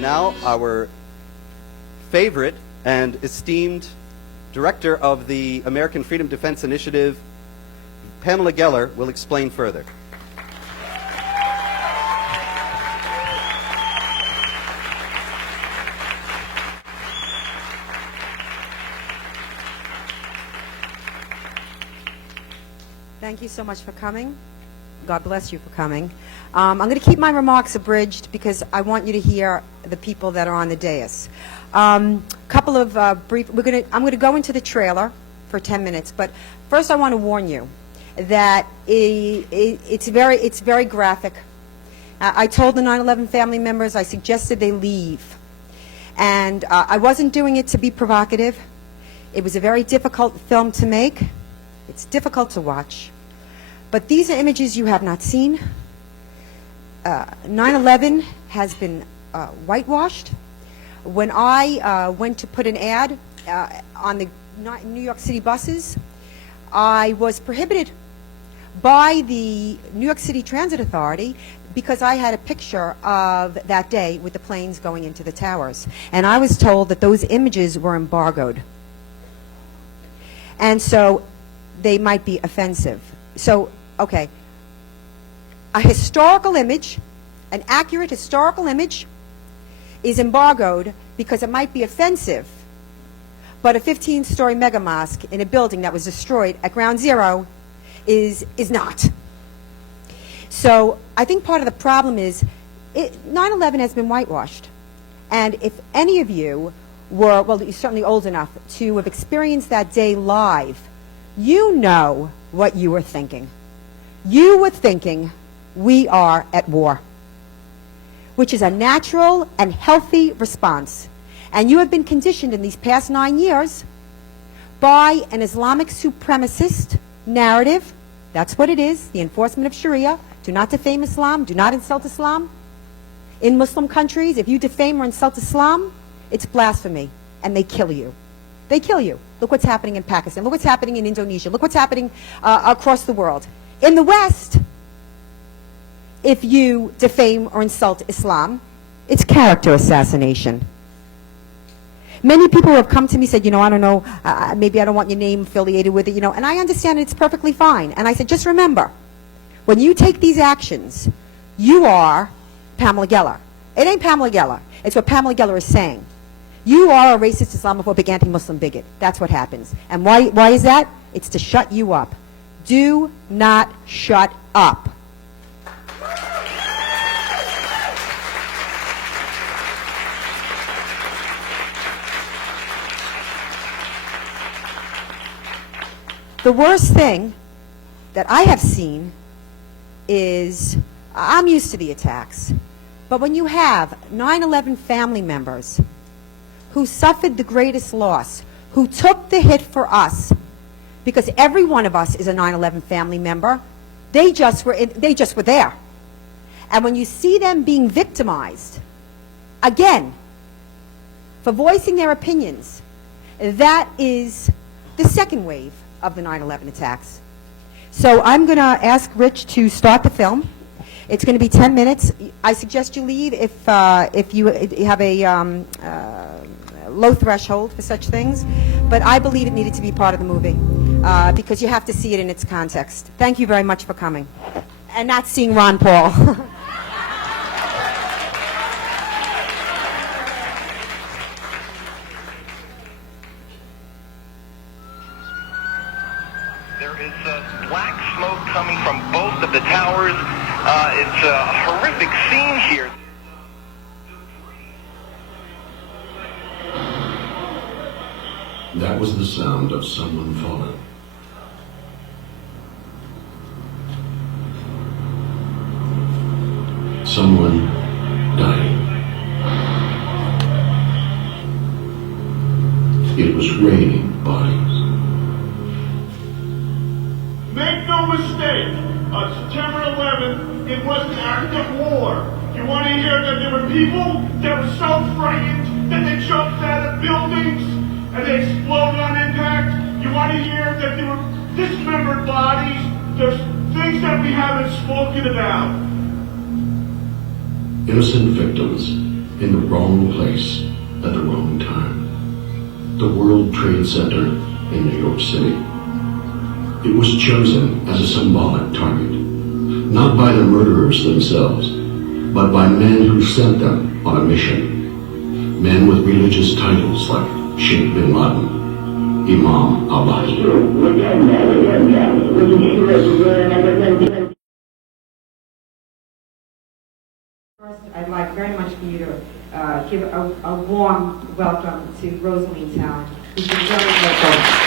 And now our favorite and esteemed director of the American Freedom Defense Initiative, Pamela Geller, will explain further. Thank you so much for coming. God bless you for coming. I'm going to keep my remarks abridged because I want you to hear the people that are on the dais. Couple of brief. I'm going to go into the trailer for 10 minutes, but first I want to warn you that it's very graphic. I told the 9/11 family members I suggested they leave, and I wasn't doing it to be provocative. It was a very difficult film to make. It's difficult to watch. But these are images you have not seen. 9/11 has been whitewashed. When I went to put an ad on the New York City buses, I was prohibited by the New York City Transit Authority because I had a picture of that day with the planes going into the towers. And I was told that those images were embargoed. And so they might be offensive. So, okay, a historical image, an accurate historical image, is embargoed because it might be offensive, but a 15-story mega mosque in a building that was destroyed at ground zero is not. So I think part of the problem is 9/11 has been whitewashed. And if any of you were, well, you're certainly old enough to have experienced that day live, you know what you were thinking. You were thinking, we are at war, which is a natural and healthy response. And you have been conditioned in these past 9 years by an Islamic supremacist narrative. That's what it is, the enforcement of Sharia. Do not defame Islam. Do not insult Islam. In Muslim countries, if you defame or insult Islam, it's blasphemy, and they kill you. They kill you. Look what's happening in Pakistan. Look what's happening in Indonesia. Look what's happening across the world. In the West, if you defame or insult Islam, it's character assassination. Many people have come to me and said, you know, I don't know, maybe I don't want your name affiliated with it, you know, and I understand it's perfectly fine. And I said, just remember, when you take these actions, you are Pamela Geller. It ain't Pamela Geller. It's what Pamela Geller is saying. You are a racist, Islamophobic, anti-Muslim bigot. That's what happens. And why is that? It's to shut you up. Do not shut up. The worst thing that I have seen is, I'm used to the attacks, but when you have 9/11 family members who suffered the greatest loss, who took the hit for us, because every one of us is a 9/11 family member, they just were there. And when you see them being victimized, again, for voicing their opinions, that is the second wave of the 9/11 attacks. So I'm going to ask Rich to start the film. It's going to be 10 minutes. I suggest you leave if you have a low threshold for such things, but I believe it needed to be part of the movie because you have to see it in its context. Thank you very much for coming. And not seeing Ron Paul. There is black smoke coming from both of the towers. It's a horrific scene here. That was the sound of someone falling. Someone dying. It was raining bodies. Make no mistake, on September 11th, it was an act of war. You want to hear that there were people that were so frightened that they jumped out of buildings and they exploded on impact? You want to hear that there were dismembered bodies? There's things that we haven't spoken about. Innocent victims in the wrong place at the wrong time. The World Trade Center in New York City. It was chosen as a symbolic target, not by the murderers themselves, but by men who sent them on a mission. Men with religious titles like Sheikh bin Laden, Imam Allah. First, I'd like very much for you to give a warm welcome to Rosaline Town, who's been very vocal.